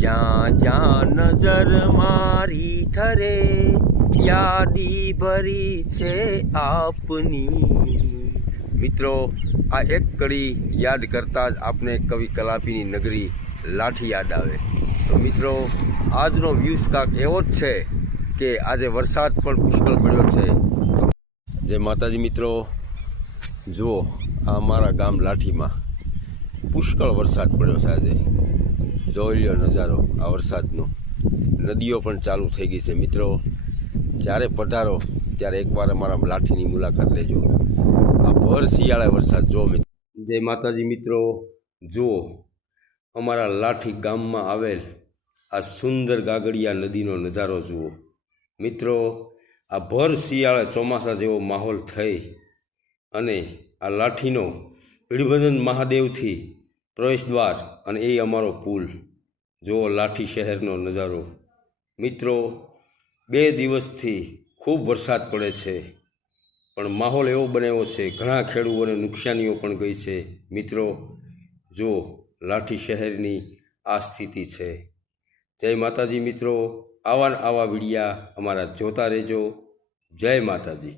જ્યાં જ્યાં નજર મારી ઠરે યાદી ભરી છે આપની। મિત્રો, આ એક કડી યાદ કરતાં જ આપને કવિ કલાપીની નગરી લાઠી યાદ આવે। તો મિત્રો, આજનો વ્યૂઝ કાંક એવો જ છે કે આજે વરસાદ પણ પુષ્કળ પડ્યો છે। જય માતાજી મિત્રો, જુઓ આ અમારા ગામ લાઠીમાં પુષ્કળ વરસાદ પડ્યો છે। આજે જોઈ લ્યો નજારો આ વરસાદનો, નદીઓ પણ ચાલુ થઈ ગઈ છે। મિત્રો, જ્યારે પધારો ત્યારે એકવાર અમારા લાઠીની મુલાકાત લેજો। આ ભર શિયાળે વરસાદ જુઓ મિત્રો। જય માતાજી મિત્રો, જુઓ અમારા લાઠી ગામમાં આવેલ આ સુંદર ગાગડિયા નદીનો નજારો જુઓ। મિત્રો, આ ભર શિયાળે ચોમાસા જેવો માહોલ થઈ અને આ લાઠીનો પીળભજન મહાદેવથી પ્રવેશદ્વાર અને એ અમારો પુલ જુઓ, લાઠી શહેરનો નજારો। મિત્રો, 2 દિવસથી ખૂબ વરસાદ પડે છે, પણ માહોલ એવો બનાવ્યો છે, ઘણા ખેડૂતોને નુકસાનીઓ પણ ગઈ છે। મિત્રો જુઓ, લાઠી શહેરની આ સ્થિતિ છે। જય માતાજી મિત્રો, આવા વિડિયા અમારા જોતા રહેજો। જય માતાજી।